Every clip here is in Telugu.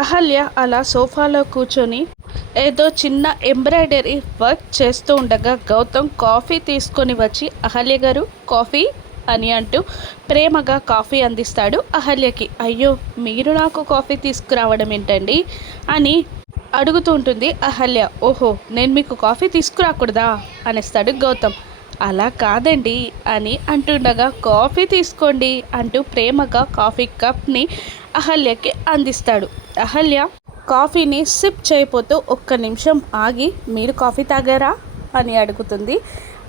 అహల్య అలా సోఫాలో కూర్చొని ఏదో చిన్న ఎంబ్రాయిడరీ వర్క్ చేస్తూ ఉండగా గౌతమ్ కాఫీ తీసుకొని వచ్చి అహల్య గారు కాఫీ అని అంటూ ప్రేమగా కాఫీ అందిస్తాడు అహల్యకి. అయ్యో, మీరు నాకు కాఫీ తీసుకురావడం ఏంటండి అని అడుగుతూ ఉంటుంది అహల్య. ఓహో, నేను మీకు కాఫీ తీసుకురాకూడదా అనేస్తాడు గౌతమ్. అలా కాదండి అని అంటుండగా కాఫీ తీసుకోండి అంటూ ప్రేమగా కాఫీ కప్ని అహల్యకి అందిస్తాడు. అహల్య కాఫీని సిప్ చేయబోతూ ఒక్క నిమిషం ఆగి, మీరు కాఫీ తాగారా అని అడుగుతుంది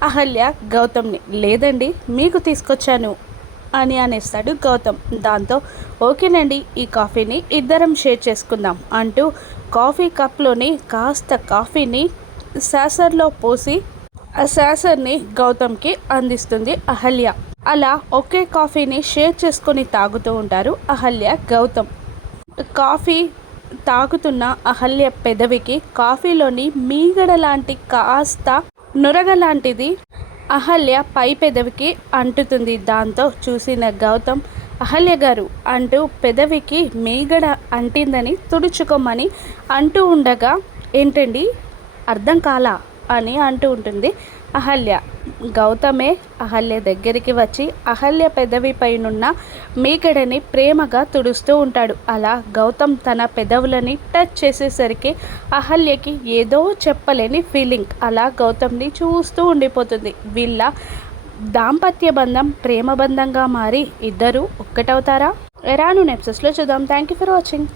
అహల్య గౌతమ్ని. లేదండి, మీకు తీసుకొచ్చాను అని అనేస్తాడు గౌతమ్. దాంతో ఓకేనండి, ఈ కాఫీని ఇద్దరం షేర్ చేసుకుందాం అంటూ కాఫీ కప్లోని కాస్త కాఫీని సాసర్లో పోసి ఆ సాసర్ని గౌతమ్కి అందిస్తుంది అహల్య. అలా ఒకే కాఫీని షేర్ చేసుకొని తాగుతూ ఉంటారు అహల్య గౌతమ్. కాఫీ తాగుతున్న అహల్య పెదవికి కాఫీలోని మీగడ లాంటి కాస్త నురగ లాంటిది అహల్య పై పెదవికి అంటుతుంది. దాంతో చూసిన గౌతమ్, అహల్య గారు అంటూ పెదవికి మీగడ అంటిందని తుడుచుకోమని అంటూ ఉండగా, ఏంటండి అర్థం కాలా అని అంటూ ఉంటుంది అహల్య. గౌతమే అహల్య దగ్గరికి వచ్చి అహల్య పెదవి పైనున్న మీగడని ప్రేమగా తుడుస్తూ ఉంటాడు. అలా గౌతమ్ తన పెదవులని టచ్ చేసేసరికి అహల్యకి ఏదో చెప్పలేని ఫీలింగ్ అలా గౌతమ్ని చూస్తూ ఉండిపోతుంది. వీళ్ళ దాంపత్య బంధం ప్రేమ బంధంగా మారి ఇద్దరు ఒక్కటవుతారా? రాను ఎపిసోడ్స్లో చూద్దాం. Thank you for watching.